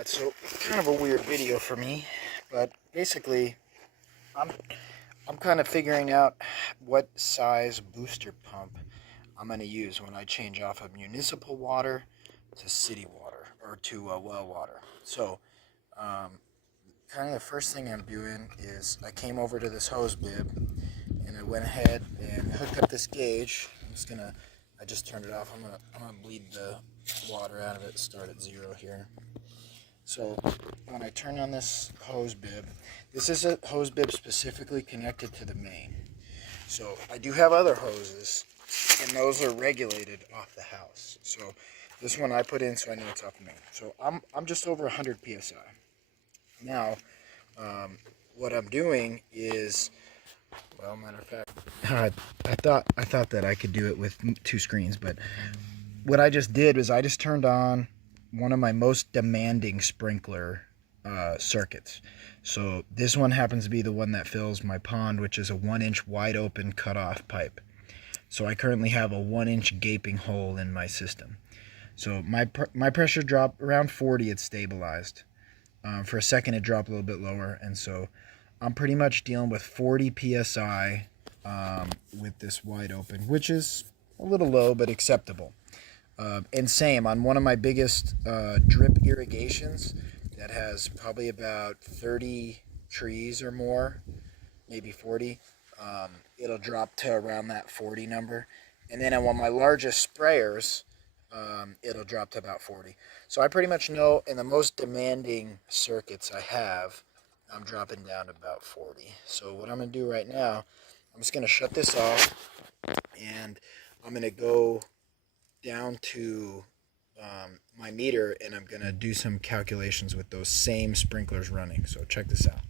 Alright, so kind of a weird video for me, but basically I'm kind of figuring out what size booster pump I'm going to use when I change off of municipal water to city water, or to well water. So kind of the first thing I'm doing is I came over to this hose bib and I went ahead and hooked up this gauge. I just turned it off. I'm gonna bleed the water out of it, start at 0 here. So when I turn on this hose bib, this is a hose bib specifically connected to the main. So I do have other hoses, and those are regulated off the house. So this one I put in so I know it's off the main. So I'm just over 100 psi. Now, what I'm doing is, well, matter of fact, I thought that I could do it with 2 screens, but what I just did was I just turned on one of my most demanding sprinkler circuits. So this one happens to be the one that fills my pond, which is a 1-inch wide open cutoff pipe. So I currently have a 1-inch gaping hole in my system. So my pressure dropped around 40. It's stabilized. For a second it dropped a little bit lower, and so I'm pretty much dealing with 40 psi with this wide open, which is a little low but acceptable. And same on one of my biggest drip irrigations that has probably about 30 trees or more, maybe 40. It'll drop to around that 40 number. And then on one of my largest sprayers, it'll drop to about 40. So I pretty much know in the most demanding circuits I have, I'm dropping down to about 40. So what I'm going to do right now, I'm just going to shut this off, and I'm going to go down to my meter, and I'm going to do some calculations with those same sprinklers running. So check this out.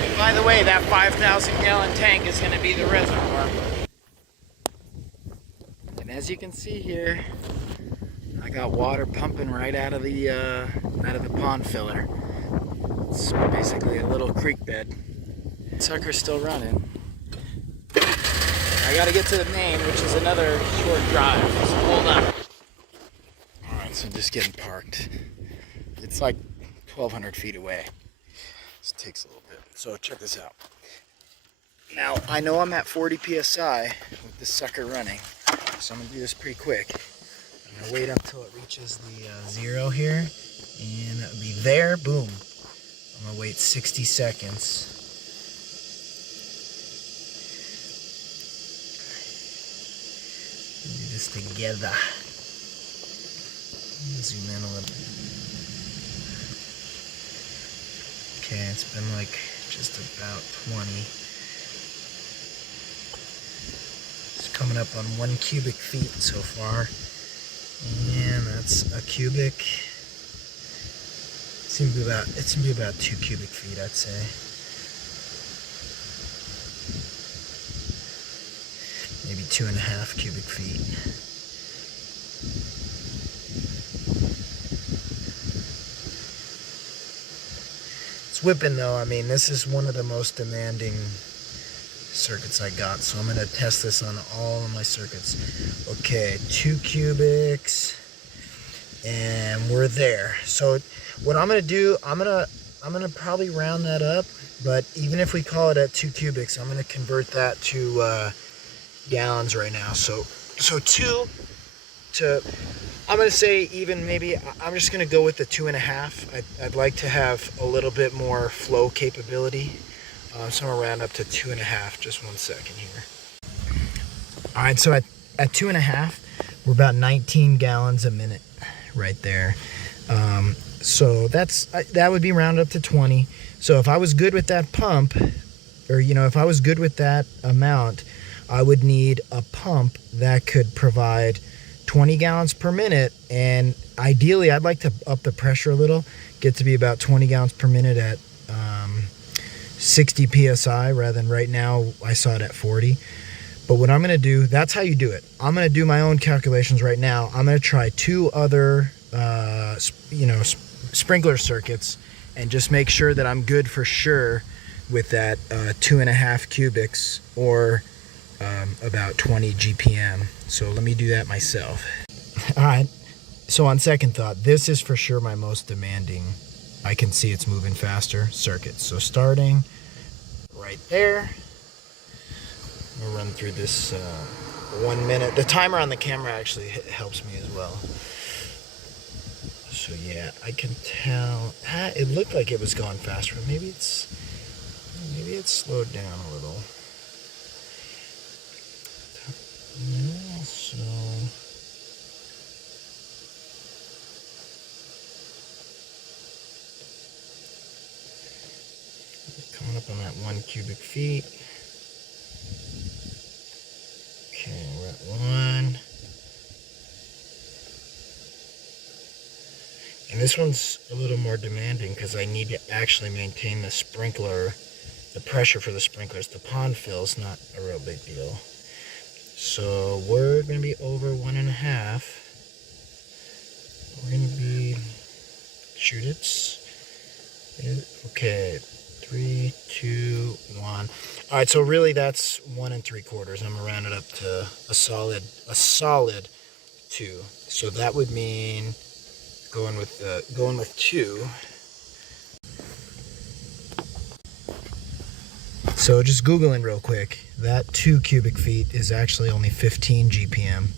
And by the way, that 5,000 gallon tank is going to be the reservoir. And as you can see here, I got water pumping right out of the pond filler. It's basically a little creek bed. Sucker's still running. I gotta get to the main, which is another short drive, so hold on. Alright, so just getting parked. It's like 1,200 feet away. This takes a little bit. So check this out. Now, I know I'm at 40 psi with this sucker running, so I'm gonna do this pretty quick. I'm gonna wait until it reaches the 0 here, and it'll be there, boom. I'm gonna wait 60 seconds. Do this together. Zoom in a little. Okay, it's been like just about 20. It's coming up on 1 cubic feet so far, and that's a cubic. It's gonna be about 2 cubic feet, I'd say. Maybe 2.5 cubic feet. It's whipping though. I mean, this is one of the most demanding circuits I got, so I'm gonna test this on all of my circuits. Okay, 2 cubics, and we're there. So what I'm gonna do, I'm gonna probably round that up, but even if we call it at 2 cubics, I'm gonna convert that to gallons right now. So 2 to, I'm gonna say, even maybe I'm just gonna go with the 2.5. I'd like to have a little bit more flow capability, so I'm gonna round up to 2.5. Just 1 second here. All right, so at 2.5, we're about 19 gallons a minute right there. So that would be rounded up to 20. So if I was good with that pump, or if I was good with that amount, I would need a pump that could provide 20 gallons per minute, and ideally I'd like to up the pressure a little, get to be about 20 gallons per minute at 60 psi, rather than right now I saw it at 40. But what I'm going to do, that's how you do it. I'm going to do my own calculations right now. I'm going to try 2 other sprinkler circuits and just make sure that I'm good for sure with that 2.5 cubics, or about 20 GPM. So let me do that myself. All right, So on second thought, this is for sure my most demanding. I can see it's moving faster circuit. So starting right there, we'll run through this 1 minute. The timer on the camera actually helps me as well. So yeah, I can tell. It looked like it was going faster, but maybe it's slowed down a little. Yeah, so coming up on that 1 cubic feet. Okay, we're at 1. And this one's a little more demanding because I need to actually maintain the sprinkler, the pressure for the sprinklers. The pond fill's not a real big deal. So we're going to be over 1.5. We're going to be, shoot, okay, 3, 2, 1. All right, so really that's 1 3/4. I'm going to round it up to a solid 2. So that would mean going with 2. So just Googling real quick, that 2 cubic feet is actually only 15 GPM.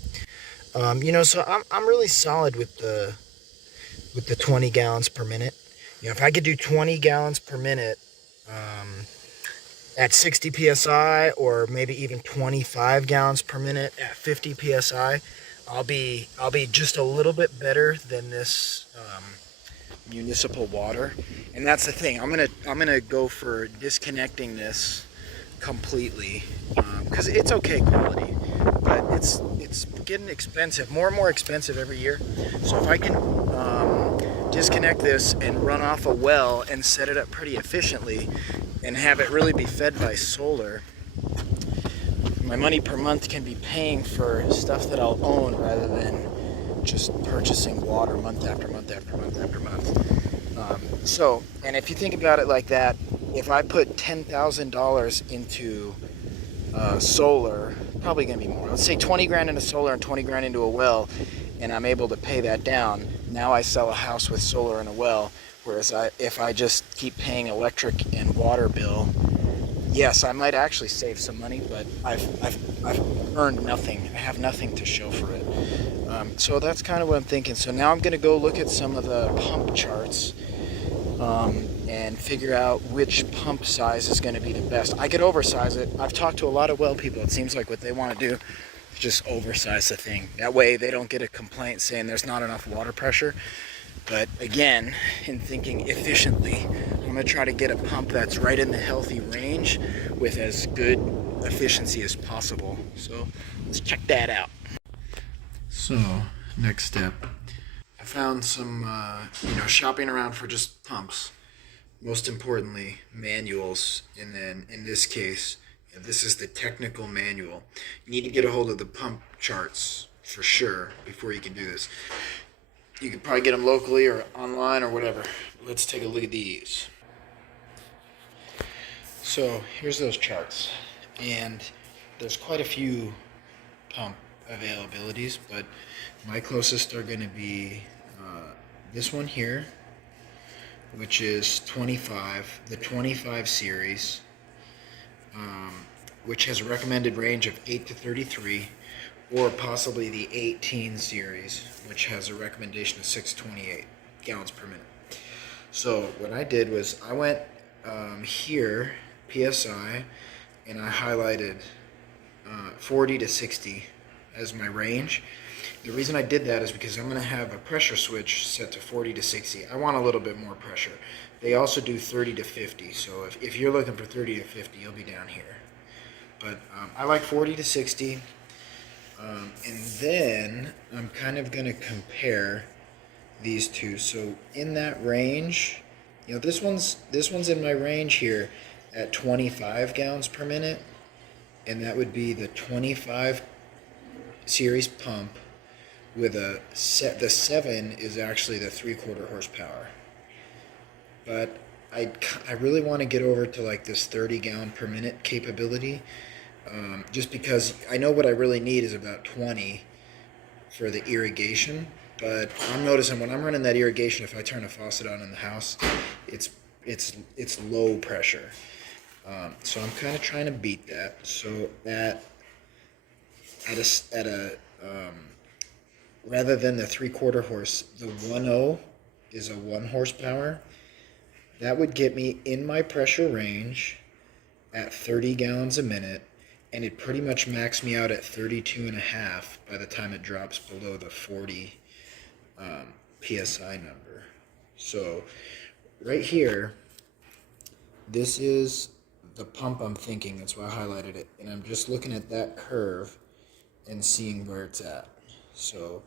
So I'm really solid with the 20 gallons per minute. If I could do 20 gallons per minute at 60 psi, or maybe even 25 gallons per minute at 50 psi, I'll be just a little bit better than this municipal water. And that's the thing. I'm gonna go for disconnecting this completely because it's okay quality, but it's getting expensive, more and more expensive every year. So if I can disconnect this and run off a well and set it up pretty efficiently and have it really be fed by solar, my money per month can be paying for stuff that I'll own rather than just purchasing water month after month after month after month. And if you think about it like that, if I put $10,000 into solar, probably gonna be more. Let's say 20 grand into solar and 20 grand into a well, and I'm able to pay that down. Now I sell a house with solar and a well. Whereas if I just keep paying electric and water bill, yes, I might actually save some money, but I've earned nothing. I have nothing to show for it. So that's kind of what I'm thinking. So now I'm going to go look at some of the pump charts and figure out which pump size is going to be the best. I could oversize it. I've talked to a lot of well people. It seems like what they want to do is just oversize the thing. That way they don't get a complaint saying there's not enough water pressure. But again, in thinking efficiently, I'm going to try to get a pump that's right in the healthy range with as good efficiency as possible. So let's check that out. So next step, I found some, shopping around for just pumps. Most importantly, manuals. And then in this case, this is the technical manual. You need to get a hold of the pump charts for sure before you can do this. You can probably get them locally or online or whatever. Let's take a look at these. So here's those charts, and there's quite a few pump availabilities, but my closest are going to be this one here, which is 25, the 25 series, which has a recommended range of 8 to 33, or possibly the 18 series, which has a recommendation of 628 gallons per minute. So what I did was I went here, PSI, and I highlighted 40 to 60 as my range. The reason I did that is because I'm going to have a pressure switch set to 40 to 60. I want a little bit more pressure. They also do 30 to 50, so if you're looking for 30 to 50, you'll be down here. But I like 40 to 60. And then I'm kind of going to compare these two. So in that range, this one's in my range here at 25 gallons per minute, and that would be the 25 series pump with the 7 is actually the 3/4 horsepower. But I really want to get over to like this 30 gallon per minute capability. Just because I know what I really need is about 20 for the irrigation. But I'm noticing when I'm running that irrigation, if I turn a faucet on in the house, it's it's low pressure. So I'm kind of trying to beat that. So at a rather than the 3/4 horse, the 1.0 is a 1 horsepower. That would get me in my pressure range at 30 gallons a minute, and it pretty much maxed me out at 32 and a half by the time it drops below the 40 psi number. So right here, this is the pump I'm thinking. That's why I highlighted it, and I'm just looking at that curve and seeing where it's at. So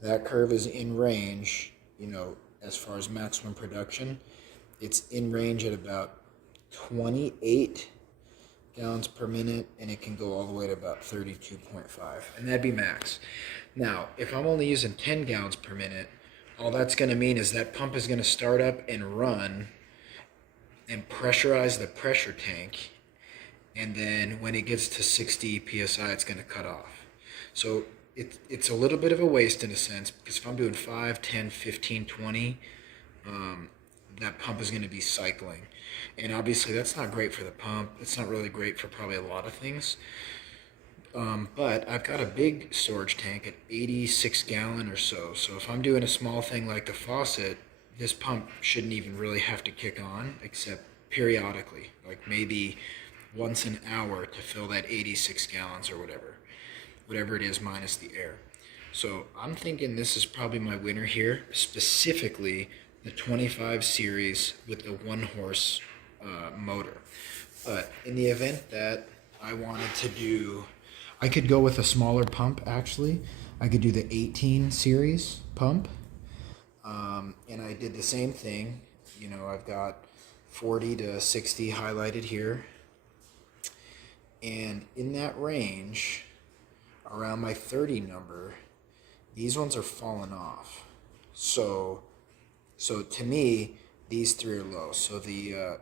that curve is in range, as far as maximum production. It's in range at about 28 gallons per minute, and it can go all the way to about 32.5, and that'd be max. Now, if I'm only using 10 gallons per minute, all that's going to mean is that pump is going to start up and run and pressurize the pressure tank, and then when it gets to 60 psi, it's going to cut off. So it's a little bit of a waste in a sense, because if I'm doing 5, 10, 15, 20, that pump is going to be cycling. And obviously that's not great for the pump. It's not really great for probably a lot of things. But I've got a big storage tank at 86 gallon or so. So if I'm doing a small thing like the faucet, this pump shouldn't even really have to kick on, except periodically, like maybe once an hour to fill that 86 gallons or whatever it is minus the air. So I'm thinking this is probably my winner here, specifically the 25 series with the 1 horse motor. But in the event that I wanted to do, I could go with a smaller pump actually. I could do the 18 series pump. And I did the same thing. I've got 40 to 60 highlighted here. And in that range, around my 30 number, these ones are falling off. So to me, these three are low. So the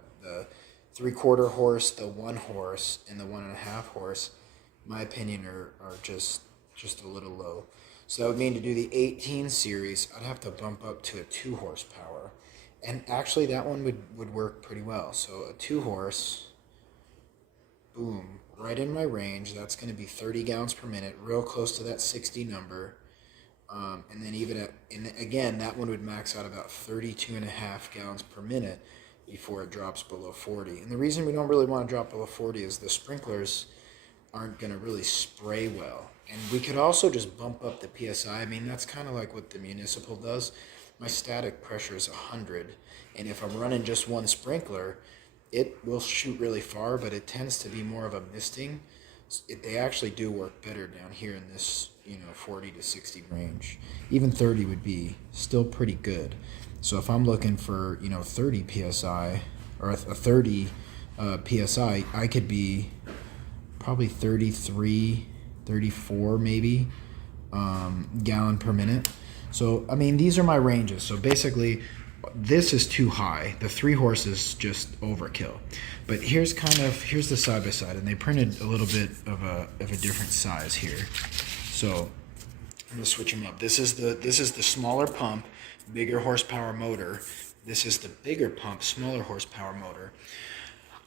3/4 horse, the 1 horse, and the 1.5 horse, in my opinion, are just a little low. So that would mean to do the 18 series, I'd have to bump up to a 2 horsepower. And actually that one would work pretty well. So a 2 horse, boom, right in my range. That's going to be 30 gallons per minute, real close to that 60 number. And then again, that one would max out about 32 and a half gallons per minute before it drops below 40. And the reason we don't really want to drop below 40 is the sprinklers aren't going to really spray well. And we could also just bump up the PSI. I mean, that's kind of like what the municipal does. My static pressure is 100. And if I'm running just one sprinkler, it will shoot really far, but it tends to be more of a misting. They actually do work better down here in this 40 to 60 range. Even 30 would be still pretty good. So if I'm looking for 30 psi or a 30 psi, I could be probably 33, 34 maybe gallon per minute. So I mean, these are my ranges. So basically this is too high. The 3 horse is just overkill. But here's the side by side, and they printed a little bit of a different size here. So I'm gonna switch them up. This is the smaller pump, bigger horsepower motor. This is the bigger pump, smaller horsepower motor.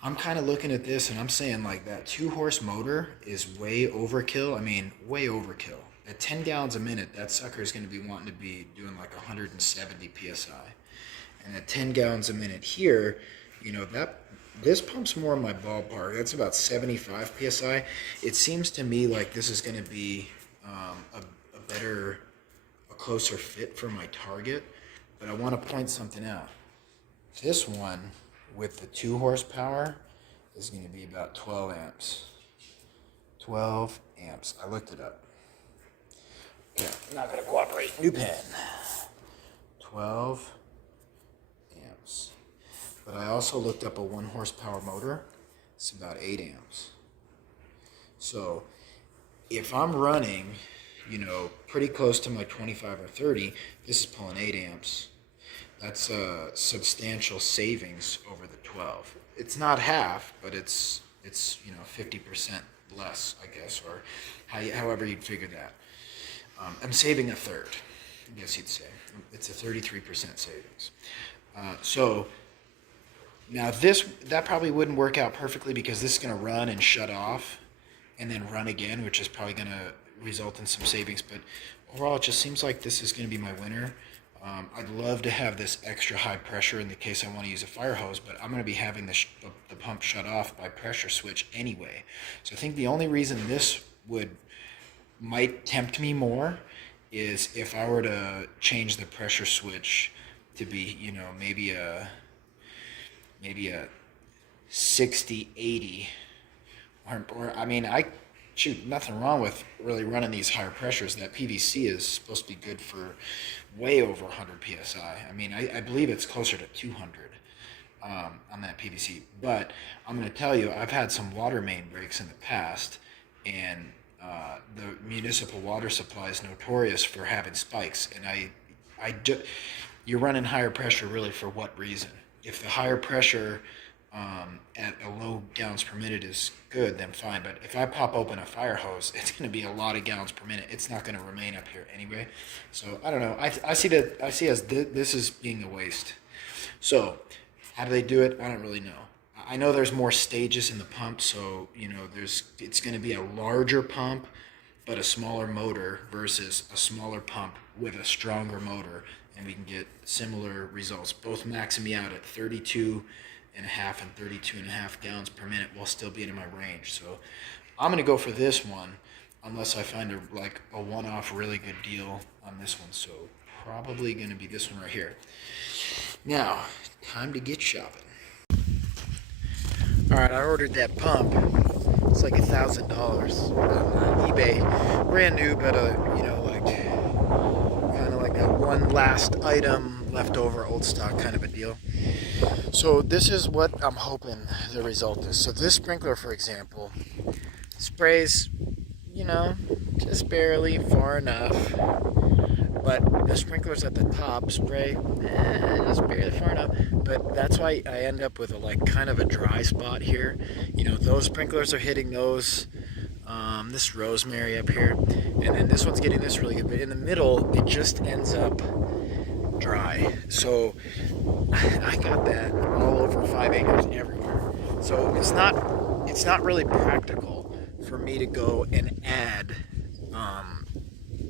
I'm kind of looking at this and I'm saying like that 2 horse motor is way overkill. I mean, way overkill. At 10 gallons a minute, that sucker is going to be wanting to be doing like 170 psi. And at 10 gallons a minute here, this pump's more in my ballpark. That's about 75 psi. It seems to me like this is going to be a closer fit for my target. But I want to point something out. This one with the 2 horsepower is going to be about 12 amps. 12 amps. I looked it up. Okay, I'm not going to cooperate. New pen. 12 amps. But I also looked up a 1 horsepower motor. It's about 8 amps. So if I'm running, pretty close to my 25 or 30, this is pulling 8 amps. That's a substantial savings over the 12. It's not half, but it's 50% less, I guess, or however you'd figure that. I'm saving a third. I guess you'd say. It's a 33% savings. So now that probably wouldn't work out perfectly because this is going to run and shut off and then run again, which is probably going to result in some savings. But overall, it just seems like this is going to be my winner. I'd love to have this extra high pressure in the case I want to use a fire hose, but I'm going to be having the pump shut off by pressure switch anyway. So I think the only reason this might tempt me more is if I were to change the pressure switch to be, maybe a 60, 80, or I mean, nothing wrong with really running these higher pressures. That PVC is supposed to be good for way over 100 psi. I mean, I believe it's closer to 200 on that PVC. But I'm going to tell you, I've had some water main breaks in the past, and the municipal water supply is notorious for having spikes. And you're running higher pressure really for what reason? If the higher pressure at a low gallons per minute is good, then fine. But if I pop open a fire hose, it's going to be a lot of gallons per minute. It's not going to remain up here anyway. So I don't know. I see this as being a waste. So how do they do it? I don't really know. I know there's more stages in the pump, so it's going to be a larger pump but a smaller motor versus a smaller pump with a stronger motor, and we can get similar results, both maxing me out at 32 and a half and 32 and a half gallons per minute while still being in my range. So I'm going to go for this one unless I find a one-off really good deal on this one. So probably going to be this one right here. Now, time to get shopping. Alright, I ordered that pump. It's like $1,000 on eBay. Brand new, but kind of like a one last item leftover old stock kind of a deal. So this is what I'm hoping the result is. So this sprinkler, for example, sprays, just barely far enough. But the sprinklers at the top spray just barely far enough. But that's why I end up with kind of a dry spot here. Those sprinklers are hitting those, this rosemary up here, and then this one's getting this really good. But in the middle, it just ends up dry. So I got that all over 5 acres everywhere. So it's not really practical for me to go and add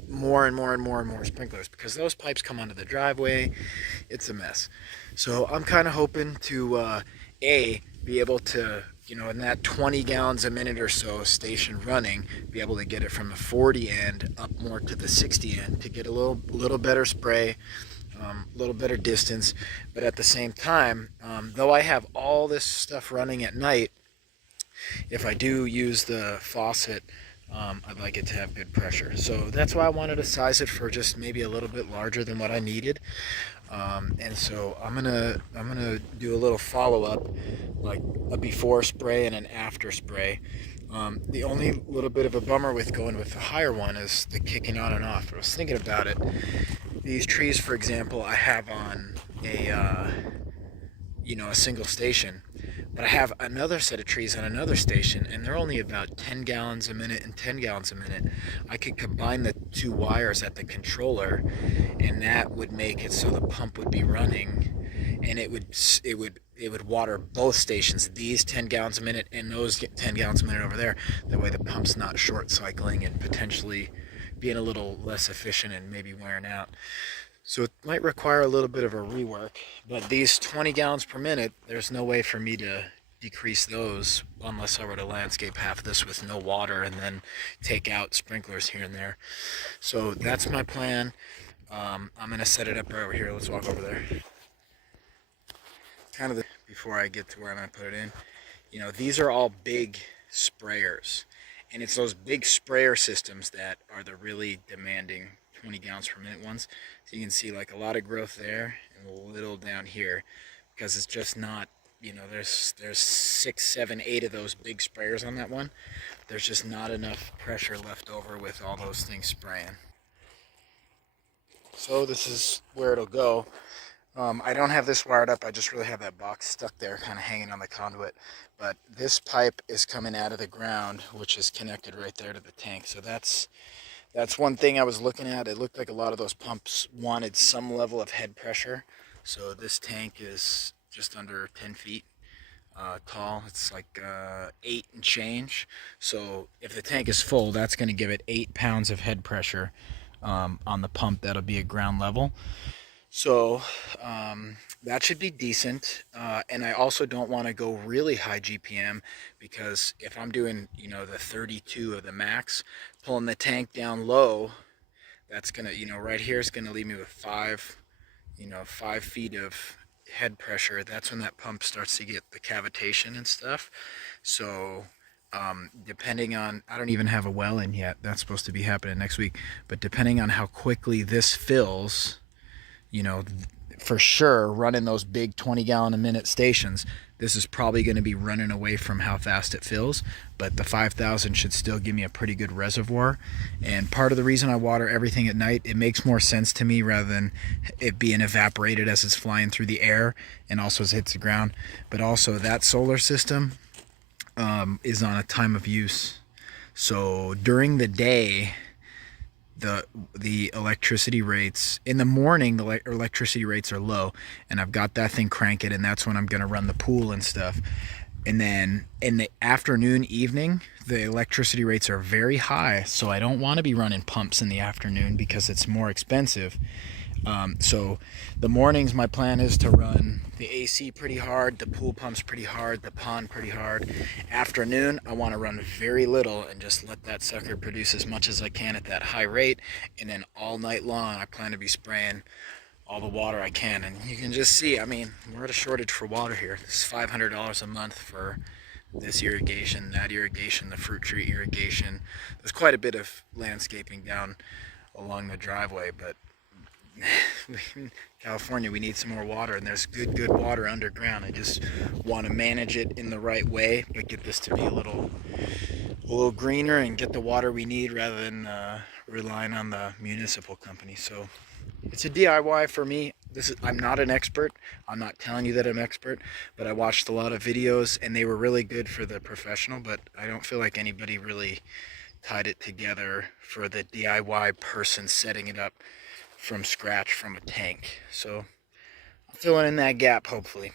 more and more sprinklers because those pipes come onto the driveway. It's a mess. So I'm kind of hoping to be able to, in that 20 gallons a minute or so station running, be able to get it from the 40 end up more to the 60 end to get a little better spray, a little better distance. But at the same time, though I have all this stuff running at night, if I do use the faucet, I'd like it to have good pressure. So that's why I wanted to size it for just maybe a little bit larger than what I needed. And so I'm gonna do a little follow-up, like a before spray and an after spray. The only little bit of a bummer with going with the higher one is the kicking on and off. I was thinking about it. These trees, for example, I have on a single station, but I have another set of trees on another station, and they're only about 10 gallons a minute and 10 gallons a minute. I could combine the two wires at the controller, and that would make it so the pump would be running, and it would water both stations, these 10 gallons a minute and those 10 gallons a minute over there. That way the pump's not short cycling and potentially being a little less efficient and maybe wearing out. So it might require a little bit of a rework, but these 20 gallons per minute, there's no way for me to decrease those unless I were to landscape half this with no water and then take out sprinklers here and there. So that's my plan. I'm going to set it up right over here. Let's walk over there. Before I get to where I'm going to put it in, these are all big sprayers. And it's those big sprayer systems that are the really demanding 20 gallons per minute ones. So you can see a lot of growth there and a little down here because it's just not, there's 6, 7, 8 of those big sprayers on that one. There's just not enough pressure left over with all those things spraying. So this is where it'll go. I don't have this wired up. I just really have that box stuck there kind of hanging on the conduit. But this pipe is coming out of the ground, which is connected right there to the tank. So that's That's one thing I was looking at. It looked like a lot of those pumps wanted some level of head pressure. So this tank is just under 10 feet tall. It's like 8 and change. So if the tank is full, that's going to give it 8 pounds of head pressure on the pump. That'll be at ground level. So that should be decent. And I also don't want to go really high GPM, because if I'm doing, the 32 of the max, pulling the tank down low, that's gonna, right here is gonna leave me with 5 feet of head pressure. That's when that pump starts to get the cavitation and stuff. So depending on, I don't even have a well in yet. That's supposed to be happening next week. But depending on how quickly this fills, you know, for sure running those big 20 gallon a minute stations, this is probably going to be running away from how fast it fills, but the 5,000 should still give me a pretty good reservoir. And part of the reason I water everything at night, it makes more sense to me rather than it being evaporated as it's flying through the air and also as it hits the ground. But also that solar system is on a time of use. So during the day, the electricity rates in the morning, the electricity rates are low, and I've got that thing cranking, and that's when I'm going to run the pool and stuff. And then in the afternoon, evening, the electricity rates are very high, so I don't want to be running pumps in the afternoon because it's more expensive. So the mornings, my plan is to run the AC pretty hard, the pool pumps pretty hard, the pond pretty hard. Afternoon, I want to run very little and just let that sucker produce as much as I can at that high rate. And then all night long, I plan to be spraying all the water I can. And you can just see, I mean, we're at a shortage for water here. It's $500 a month for this irrigation, that irrigation, the fruit tree irrigation. There's quite a bit of landscaping down along the driveway, but California, we need some more water, and there's good water underground. I just want to manage it in the right way, but get this to be a little greener and get the water we need rather than relying on the municipal company. So it's a DIY for me. I'm not an expert. I'm not telling you that I'm expert, but I watched a lot of videos and they were really good for the professional, but I don't feel like anybody really tied it together for the DIY person setting it up from scratch from a tank. So I'm filling in that gap, hopefully.